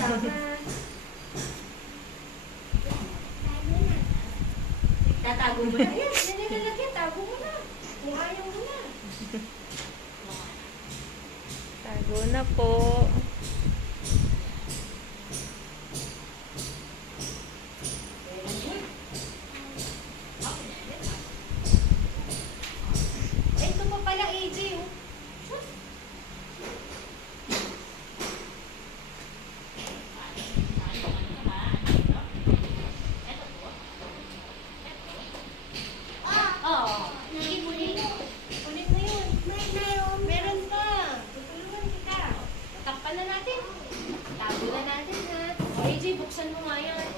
kasama. Tatago mo na. Ayan, yan yung lalagyan. Tago mo na. Kung ayaw mo na. Tago na po. Ito pa pala, AJ, oh. Oo. Sige, kunin mo. Kunin mo yun. Meron pa. Tutulungan kita. Takpan na natin. Tago na natin, ha? O, AJ, buksan mo nga yan.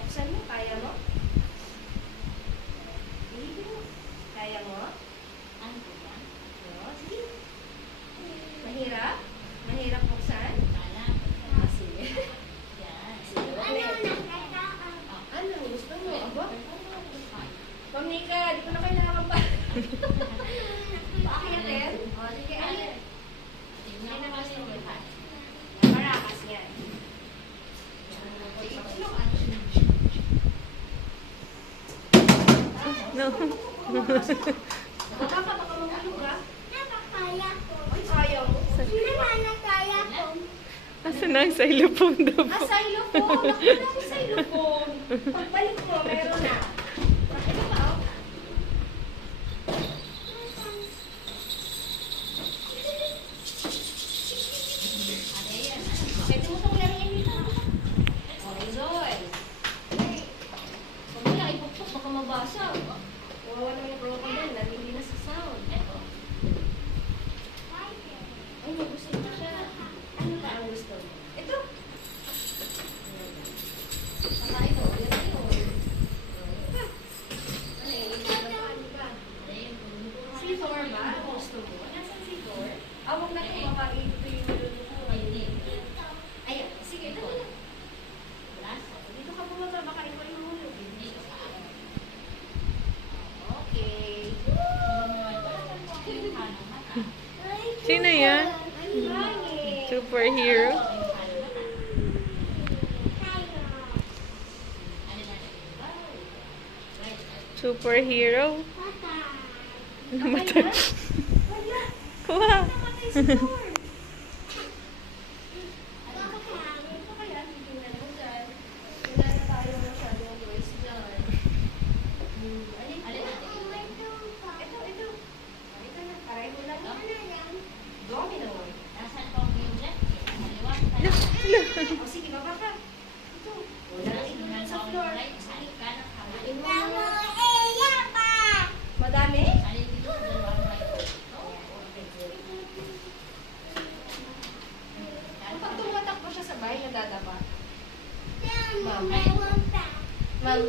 Buksan mo. Kaya mo? Sige mo. Kaya mo? Oo, sige. Mahirap? Mahirap buksan? Ah, sige. Sige, okay. Ano? Gusto mo? Aba? Ma'am Nika, di ko na kailangan pa. Paakyatin? O, sige, ayun. Ay, nakas mo. Marakas yan. Sige, tulog. No. Baka baka mamulog ka. Ay, kaya mo. Asa na ang xylophone daw po? Ah, xylophone. Nakita ko xylophone. Pagbalik mo, meron na. Ito pa, oh. Pwede mo itong lariyan dito. Oh, enjoy. Huwag mo lang ipukpok, baka mabasa. Wawa naman yung crocodile, hindi na sa sound. Ay, gusto mo siya. Ano ba ang gusto mo? Ito. Saka ito, yan na yun. Ito. Ano yun? Ano ba? C4 ba? Ang gusto mo? Nasaan C4? Huwag na ito, baka ito yung ayan, sige, ito na. Dito ka bumaba, baka ito yung hulog. Okay. Sino yan? Ang langit. Superhero? Superhero? Namatay. Wala. Kuha. Namatay si Lord. Ito kaya, titingnan mo dyan. Wala na tayo masyadong choice dyan. Alin natin? Ito. Ito na, pareho lang. Domino. O sige, baba ka. Ito. Wala na ito na sa floor. Alin mo na. Madami? Kapag tumatakbo siya sa bahay, nadadapa. Ma'am. Ma'am.